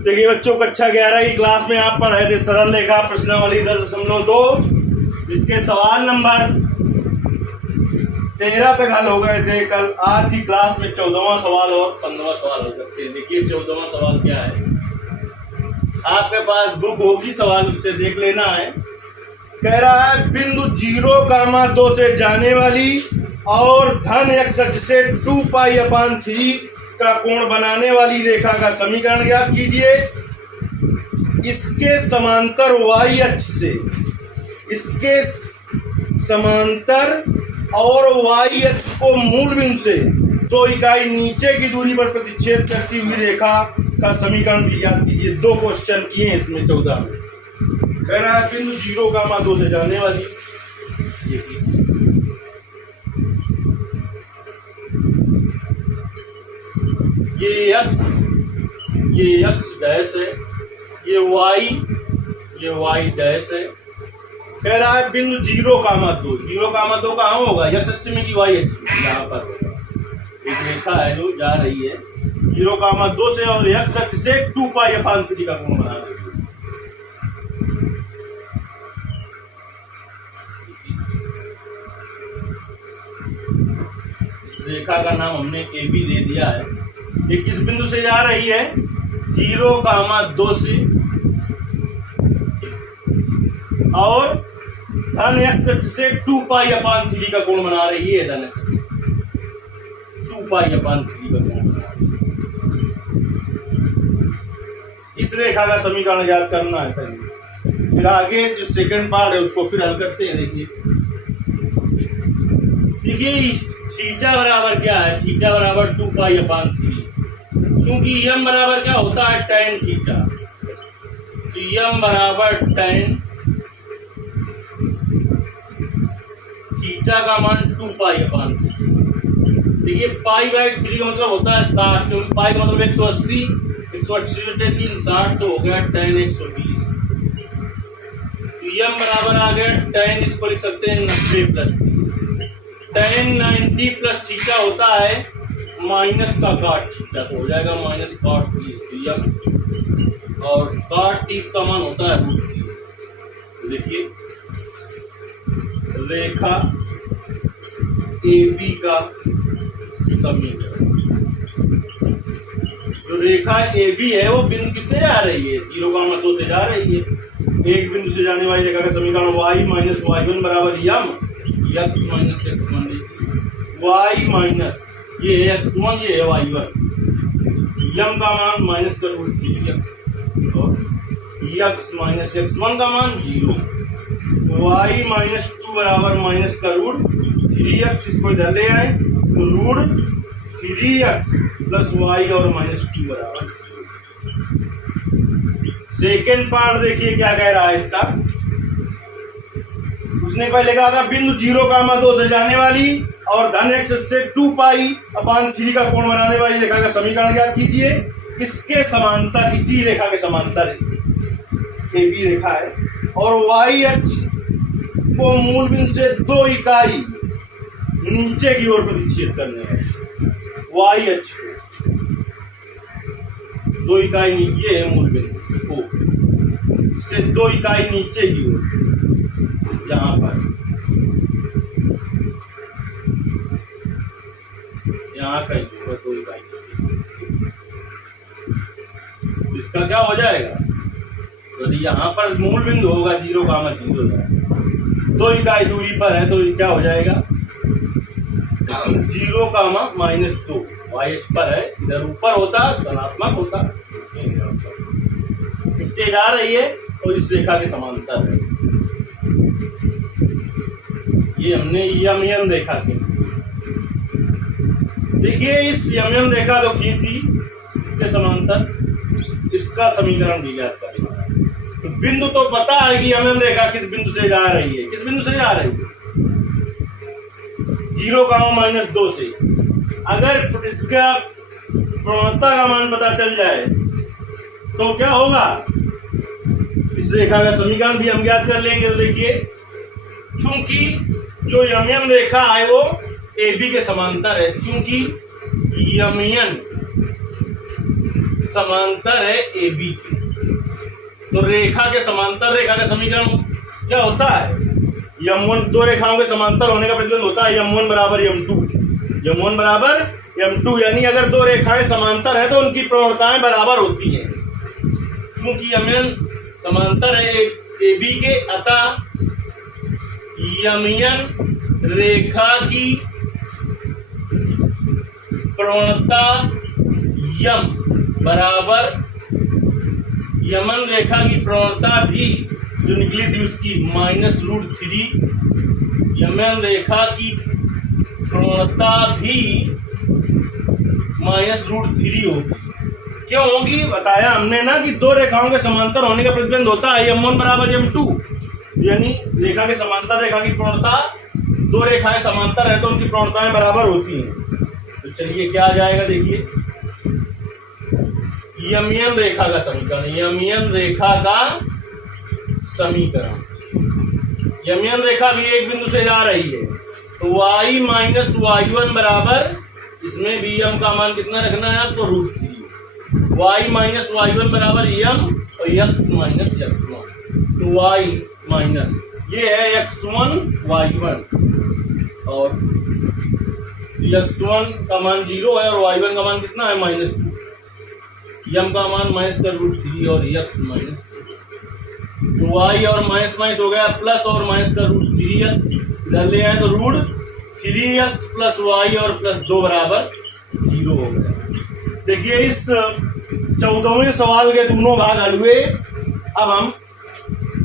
देखिए बच्चों, कक्षा 11 की क्लास में आप पढ़ रहे थे सरल रेखा प्रश्नावली 10.2। इसके सवाल नंबर 13 तक हल हो गए थे कल। आज की क्लास में 14वां सवाल और 15वां सवाल हो सकते हैं। देखिए 14वां सवाल क्या है, आपके पास बुक होगी, सवाल उससे देख लेना है। कह रहा है बिंदु 0,2 से जाने वाली और धन x अक्ष से 2π/3 का कोण बनाने वाली रेखा का समीकरण ज्ञात कीजिए। इसके समांतर y अक्ष से, इसके समांतर और y अक्ष को मूल बिंदु से 2 इकाई नीचे की दूरी पर प्रतिच्छेद करती हुई रेखा का समीकरण भी ज्ञात कीजिए। 2 क्वेश्चन किए हैं इसमें 14 में। कह रहा है बिंदु 0,2 से जाने वाली, ये x डैश है, ये y डैश है। कह रहा है बिंदु 0,2 कहाँ होगा, x अक्ष में कि y अक्ष में? यहाँ पर होगा। एक रेखा है जो जा रही है 0,2 से और x अक्ष से 2π/3 का कोण बना रही है। इस रेखा का नाम हमने AB दे दिया है। ये किस बिंदु से जा रही है, 0,2 से, और धन x अक्ष से 2π/3 का कोण बना रही है। धन 2π/3 का कोण बना रही है। इस रेखा का समीकरण ज्ञात करना है पहले, फिर आगे जो सेकंड पार्ट है उसको फिर हल करते हैं। देखिए थीटा बराबर क्या है, थीटा बराबर 2π/3। क्योंकि यम बराबर क्या होता है, tan थीटा। तो यम बराबर tan थीटा का मान 2π/3। देखिए π/3 का मतलब होता है 60, क्योंकि पाई का मतलब 180 बटे 3 60, तो हो गया tan 120। तो यम बराबर आ गया tan, इसको लिख सकते हैं 90 + 30। tan 90 + थीटा होता है माइनस का cot थीटा, तो हो जाएगा माइनस cot 30। तो यम और cot 30 का मान होता है √3। देखिए रेखा AB का समीकरण, जो रेखा AB है वो बिंदु किससे जा रही है, 0,2 से जा रही है। एक बिंदु से जाने वाली रेखा का समीकरण y - y1 बराबर यम x - x1। y माइनस ये है x1, ये है y1। यम का मान माइनस का √3 और x - x1 का मान 0। y - 2 बराबर माइनस का √3x, इसको इधर ले आए तो √3x + y और -2 बराबर। सेकेंड पार्ट देखिए क्या कह रहा है इसका। उसने पहले कहा था बिंदु 0,2 से जाने वाली और धन x से 2π/3 का कोण बनाने वाली रेखा का समीकरण ज्ञात कीजिए। इसके समांतर, इसी रेखा के समांतर AB रेखा है और y अक्ष को मूल बिंदु से 2 इकाई नीचे की ओर प्रतिच्छेद करने है। y अक्ष को 2 इकाई नीचे है, मूल बिंदु को से 2 इकाई नीचे की ओर, यहाँ पर यहाँ का 2 इकाई। इसका क्या हो जाएगा, तो यहाँ पर मूल बिंदु होगा 0,0, 2 इकाई दूरी पर है, तो क्या हो जाएगा 0,-2। y अक्ष पर है, इधर ऊपर होता धनात्मक होता, इससे जा रही है और इस रेखा के समांतर है। ये हमने यम रेखा की। देखिए इस यम रेखा तो की थी, इसके समांतर इसका समीकरण भी ज्ञात करना है। तो बिंदु तो पता है कि यम रेखा किस बिंदु से जा रही है, किस बिंदु से जा रही है 0,-2 से। अगर इसका प्रवणता का मान पता चल जाए तो क्या होगा, इस रेखा का समीकरण भी हम ज्ञात कर लेंगे। तो देखिए चूंकि जो यम रेखा है वो AB के समांतर है, क्योंकि यमयन समांतर है ए बी के। तो रेखा के समांतर रेखा का समीकरण क्या होता है? M1, दो रेखाओं के समांतर होने का प्रतिबंध होता है M1 बराबर M2, M1 बराबर M2, यानी अगर दो रेखाएं समांतर हैं तो उनकी प्रवणताएं बराबर होती हैं। क्योंकि MN समांतर है ए बी के, अतः MN रेखा की प्रवणता यम बराबर यमन रेखा की प्रवणता भी जो निकली थी उसकी -√3, यमन रेखा की प्रवणता भी -√3 होगी। क्यों होगी? बताया हमने ना कि दो रेखाओं के समांतर होने का प्रतिबंध होता है M1 बराबर M2, यानी रेखा के समांतर रेखा की प्रवणता, दो रेखाएं समांतर है तो उनकी प्रवणताएं बराबर होती हैं। तो चलिए क्या आ जाएगा, देखिए यमियन रेखा का समीकरण, यमियन रेखा का समीकरण, यमियन रेखा भी एक बिंदु से जा रही है तो y माइनस y1 बराबर, इसमें भी m का मान कितना रखना है आपको? √3, y माइनस y1 बराबर m और x माइनस x1, तो y माइनस ये है x1 y1 और x1 का मान 0 है और y1 का मान कितना है? -2, m का मान -√3 और x माइनस, तो y और माइनस माइनस हो गया प्लस और माइनस का √3x, इधर ले आए तो √3x प्लस y और प्लस 2 बराबर 0 हो गया। देखिए इस 14वें सवाल के दोनों भाग हल हुए। अब हम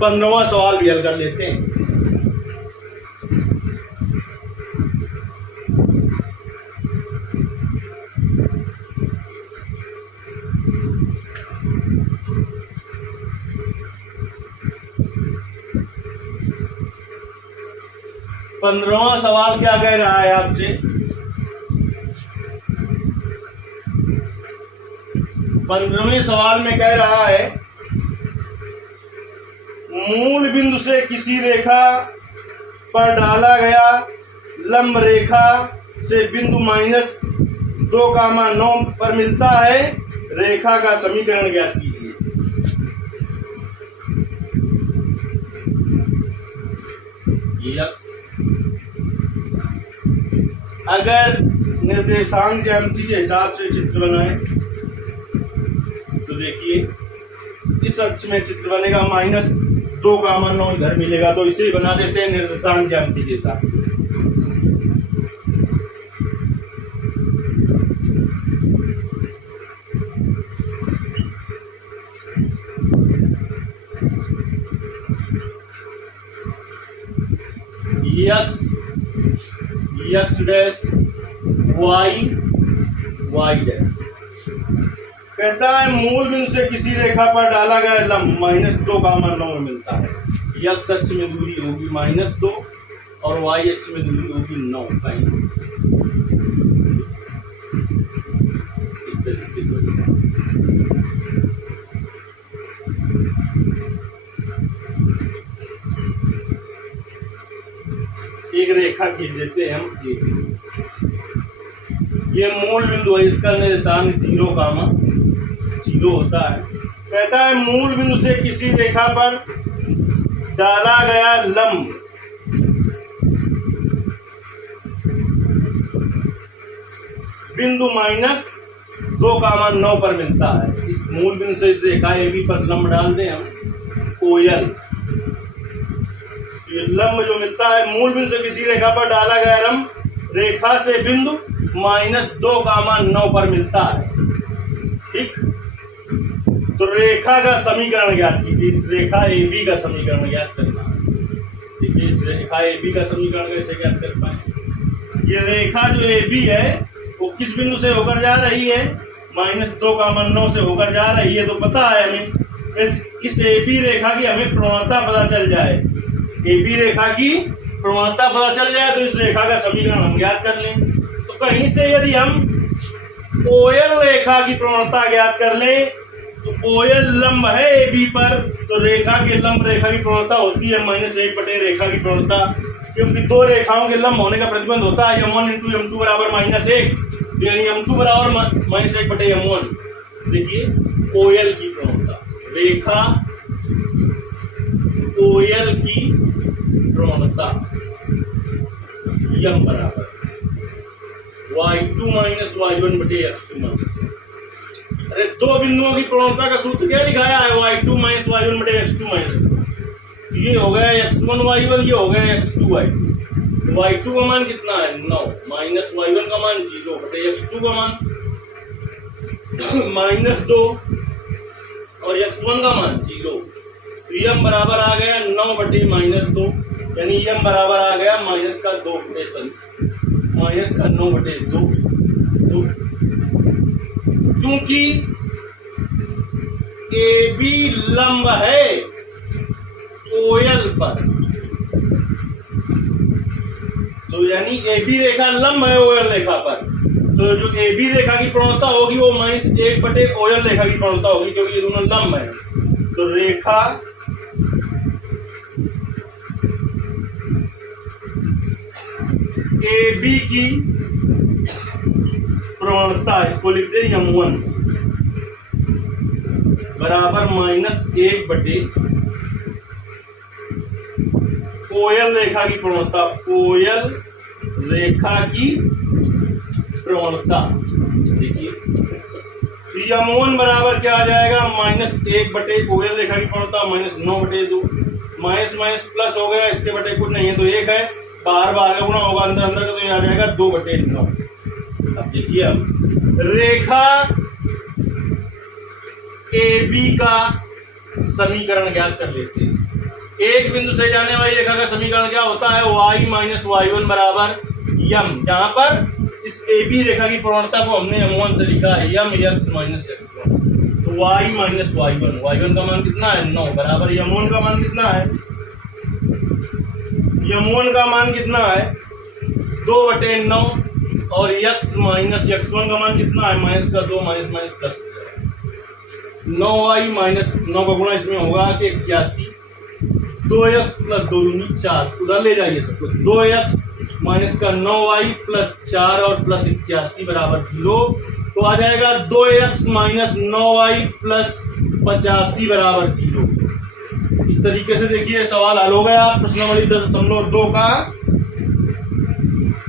15वां सवाल भी हल कर लेते हैं। पंद्रहवां सवाल क्या कह रहा है आपसे? 15वें सवाल में कह रहा है मूल बिंदु से किसी रेखा पर डाला गया लंब रेखा से बिंदु -2,9 पर मिलता है, रेखा का समीकरण ज्ञात कीजिए। अगर निर्देशांक ज्यामिति के हिसाब से चित्र बनाए तो देखिए इस अक्ष में चित्र बनेगा -2,9 इधर मिलेगा, तो इसे बना देते हैं निर्देशांक ज्यामिति के हिसाब से। x डैश y डैश कहता है मूल बिंदु से किसी रेखा पर डाला गया लंब -2,9 में मिलता है। x अक्ष में दूरी होगी -2 और y अक्ष में दूरी होगी 9। एक रेखा खींच देते हैं हम, ये मूल बिंदु है, इसका निशान 0 होता है। कहता है मूल बिंदु से किसी रेखा पर डाला गया लंब बिंदु -2,9 पर मिलता है। इस मूल बिंदु से इस रेखा AB पर लंब डाल दें हम OL, ये लंब जो मिलता है मूल बिंदु से किसी रेखा पर डाला गया लंब रेखा से बिंदु -2,9 पर मिलता है। ठीक, तो रेखा का समीकरण ज्ञात कीजिए। इस रेखा AB का समीकरण ज्ञात करना है। देखिए इस रेखा AB का समीकरण कैसे ज्ञात कर पाए? ये रेखा जो AB है वो किस बिंदु से होकर जा रही है? -2,9 से होकर जा रही है, तो पता है हमें। फिर इस AB रेखा की हमें प्रवणता पता चल जाए, AB रेखा की प्रवणता पता चल जाए तो इस रेखा का समीकरण हम ज्ञात कर लें। तो कहीं से यदि हम OL रेखा की प्रवणता ज्ञात कर लें तो OL लंब है AB पर, तो रेखा के लंब रेखा की प्रवणता होती है -1 बटे रेखा की प्रवणता, क्योंकि दो रेखाओं के लंब होने का प्रतिबंध होता है M1 × M2 बराबर -1, यानी M2 बराबर -1 बटे M1। देखिए कोयल की प्रवणता, रेखा कोयल की प्रवणता यम बराबर y2 माइनस y1 बटे x2 माइनस। अरे दो बिंदुओं की प्रवणता का सूत्र क्या लिखाया है? y2 माइनस y1 बटे x2 माइनस। ये हो गया x1 y1, ये हो गया x2 y2। y2 का मान कितना है? 9 माइनस y1 का मान 0 बटे x2 का मान -2 और x1 का मान 0। तो यम बराबर आ गया 9 बटे -2, यानी यम बराबर आ गया माइनस का 9 बटे 2। क्योंकि AB लंब है कोयल पर, तो यानी AB रेखा लंब है OL रेखा पर, तो जो AB रेखा की प्रवणता होगी वो -1 बटे OL रेखा की प्रवणता होगी, क्योंकि ये दोनों लंब है। तो रेखा AB की प्रवणता, इसको लिखते हैं m1 बराबर -1 बटे कोयल रेखा की प्रवणता, कोयल रेखा की प्रवणता। देखिए m1 बराबर क्या आ जाएगा? -1 बटे कोयल रेखा की प्रवणता -9 बटे 2। माइनस माइनस प्लस हो गया, इसके बटे कुछ नहीं है तो 1 है, बाहर बाहर का गुणा होगा अंदर अंदर का, तो ये आ जाएगा 2 बटे 9। अब देखिए हम रेखा AB का समीकरण ज्ञात कर लेते हैं। एक बिंदु से जाने वाली रेखा का समीकरण क्या होता है? y माइनस y1 बराबर यम। यहाँ पर इस AB रेखा की प्रवणता को हमने m1 से लिखा है यम x माइनस x1। तो y माइनस y1 का मान कितना है? 9 बराबर m1 का मान कितना है? m1 का मान कितना है? 2 बटे 9 और x माइनस x1 का मान कितना है? माइनस का 2 minus minus plus 9y minus 9 का गुणा इसमें होगा कि 81, 2x प्लस 2 दूनी 4, उधर ले जाइए सब कुछ। 2x माइनस का 9y प्लस 4 और प्लस 81 बराबर 0। तो आ जाएगा 2x माइनस 9y प्लस 85 बराबर 0। इस तरीके से देखिए सवाल हल हो गया प्रश्नावली 10.2 का।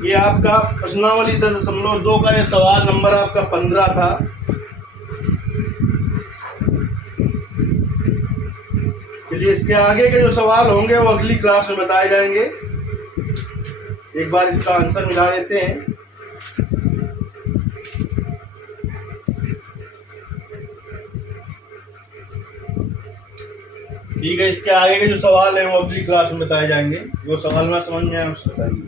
ये आपका प्रश्नावली 10.2 का ये सवाल नंबर आपका 15 था। चलिए इसके आगे के जो सवाल होंगे वो अगली क्लास में बताए जाएंगे। एक बार इसका आंसर मिला लेते हैं। ठीक है, इसके आगे के जो सवाल हैं वो अगली क्लास में बताए जाएंगे। जो सवाल ना समझ में आए उससे बताइए।